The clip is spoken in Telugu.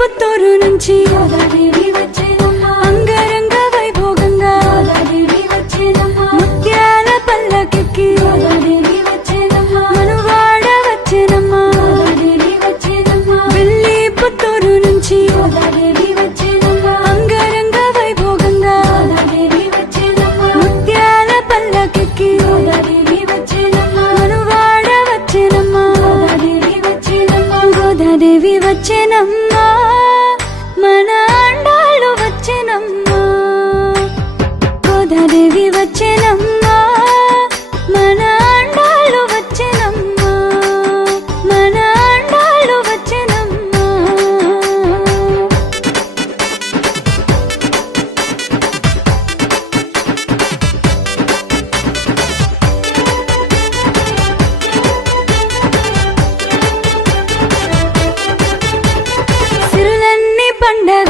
పుత్తూరు నుంచి గోదాదేవి వచ్చేనమ్మ అంగరంగ వైభోగంగా గోదాదేవి వచ్చేనమ్మ ముత్యాల పల్లకెక్కి గోదాదేవి వచ్చేనమ్మ మనువాడ వచ్చేనమ్మ గోదాదేవి వచ్చేనమ్మ వెళ్ళి పుత్తూరు నుంచి గోదాదేవి వచ్చేనమ్మ అంగరంగ వైభోగంగా గోదాదేవి వచ్చేనమ్మ ముత్యాల పల్లకెక్కి గోదాదేవి వచ్చేనమ్మ మనువాడ వచ్చేనమ్మ గోదాదేవి వచ్చేనమ్మ గోదాదేవి వచ్చేనమ్మ మన అండాళ్ళు వచ్చేనమ్మ గోదాదేవి వచ్చేనమ్మ మన అండాళ్ళు వచ్చేనమ్మ మన అండాళ్ళు వచ్చేనమ్మ సిరులన్నీ పండగ